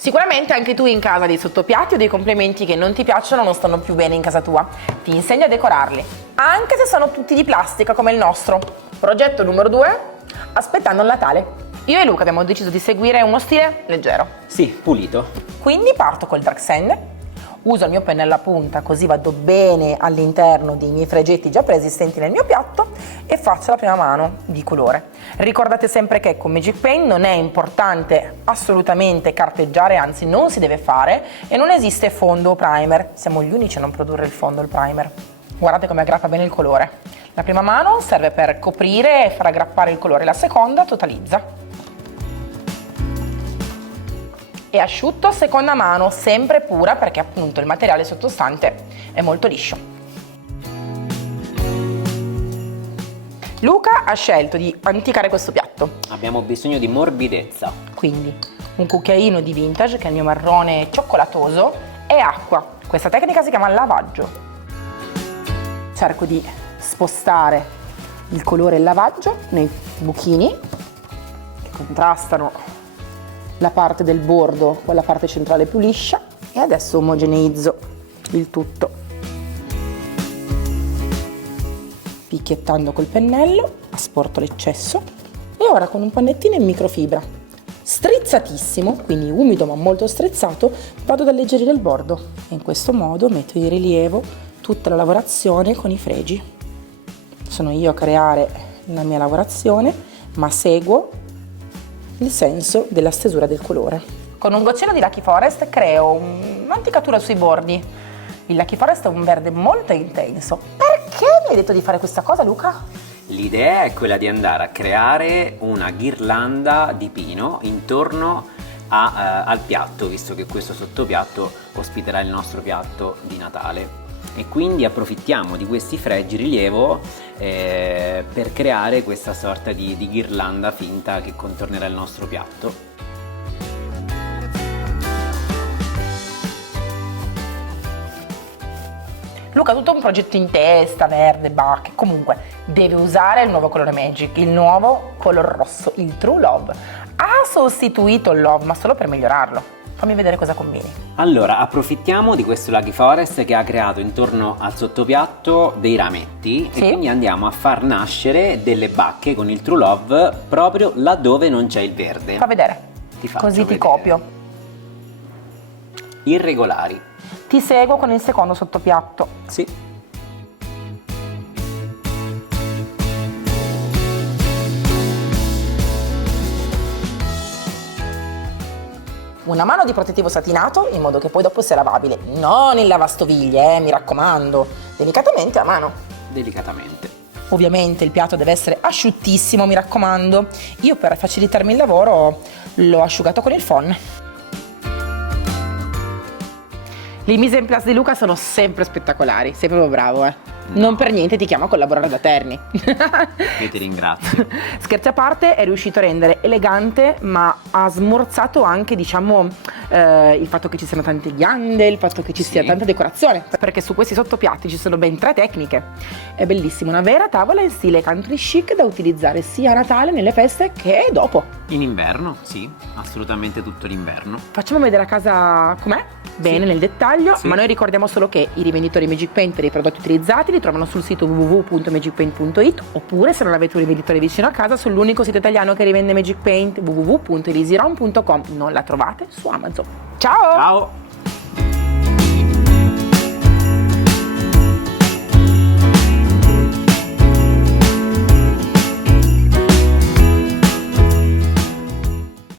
Sicuramente anche tu in casa hai dei sottopiatti o dei complementi che non ti piacciono o non stanno più bene in casa tua. Ti insegno a decorarli, anche se sono tutti di plastica come il nostro. Progetto numero 2, aspettando il Natale. Io e Luca abbiamo deciso di seguire uno stile leggero. Sì, pulito. Quindi parto col dark sand, uso il mio pennello a punta così vado bene all'interno dei miei fregetti già preesistenti nel mio piatto e faccio la prima mano di colore. Ricordate sempre che con Magic Paint non è importante assolutamente carteggiare, anzi non si deve fare, e non esiste fondo o primer, siamo gli unici a non produrre il fondo o il primer. Guardate come aggrappa bene il colore. La prima mano serve per coprire e far aggrappare il colore, la seconda totalizza. E asciutto seconda mano, sempre pura perché appunto il materiale sottostante è molto liscio. Luca ha scelto di anticare questo piatto. Abbiamo bisogno di morbidezza. Quindi un cucchiaino di vintage che è il mio marrone cioccolato e acqua. Questa tecnica si chiama lavaggio. Cerco di spostare il colore e il lavaggio nei buchini che contrastano la parte del bordo con la parte centrale più liscia e adesso omogeneizzo il tutto picchiettando col pennello, asporto l'eccesso e ora con un pannettino in microfibra strizzatissimo, quindi umido ma molto strizzato, vado ad alleggerire il bordo e in questo modo metto in rilievo tutta la lavorazione con i fregi. Sono io a creare la mia lavorazione, ma seguo il senso della stesura del colore. Con un goccino di Lucky Forest creo un'anticatura sui bordi. Il Lucky Forest è un verde molto intenso. Perché mi hai detto di fare questa cosa, Luca? L'idea è quella di andare a creare una ghirlanda di pino intorno al piatto, visto che questo sottopiatto ospiterà il nostro piatto di Natale. E quindi approfittiamo di questi fregi rilievo per creare questa sorta di ghirlanda finta che contornerà il nostro piatto. Luca ha tutto un progetto in testa, verde, che comunque deve usare il nuovo colore Magic, il nuovo color rosso, il True Love. Ha sostituito il Love, ma solo per migliorarlo. Fammi vedere cosa combini. Allora, approfittiamo di questo Lucky Forest che ha creato intorno al sottopiatto dei rametti, sì. E quindi andiamo a far nascere delle bacche con il True Love proprio laddove non c'è il verde. Fa vedere, così ti copio. Irregolari. Ti seguo con il secondo sottopiatto. Sì. Una mano di protettivo satinato in modo che poi dopo sia lavabile, non in lavastoviglie, mi raccomando, delicatamente a mano. Delicatamente. Ovviamente il piatto deve essere asciuttissimo, mi raccomando. Io per facilitarmi il lavoro l'ho asciugato con il phon. Le mise en place di Luca sono sempre spettacolari, sei proprio bravo, eh. Non per niente ti chiamo a collaborare da Terni. Io ti ringrazio. Scherzi a parte, è riuscito a rendere elegante, ma ha smorzato anche, diciamo, il fatto che ci siano tante ghiande, il fatto che ci sia tanta decorazione, perché su questi sottopiatti ci sono ben 3 tecniche. È bellissimo, una vera tavola in stile country chic da utilizzare sia a Natale, nelle feste, che dopo. In inverno, sì, assolutamente tutto l'inverno. Facciamo vedere a casa com'è, bene, nel dettaglio, sì. Ma noi ricordiamo solo che i rivenditori Magic Paint per i prodotti utilizzati li trovano sul sito www.magicpaint.it oppure, se non avete un rivenditore vicino a casa, sull'unico sito italiano che rivende Magic Paint, www.easyron.com. Non la trovate su Amazon. Ciao! Ciao!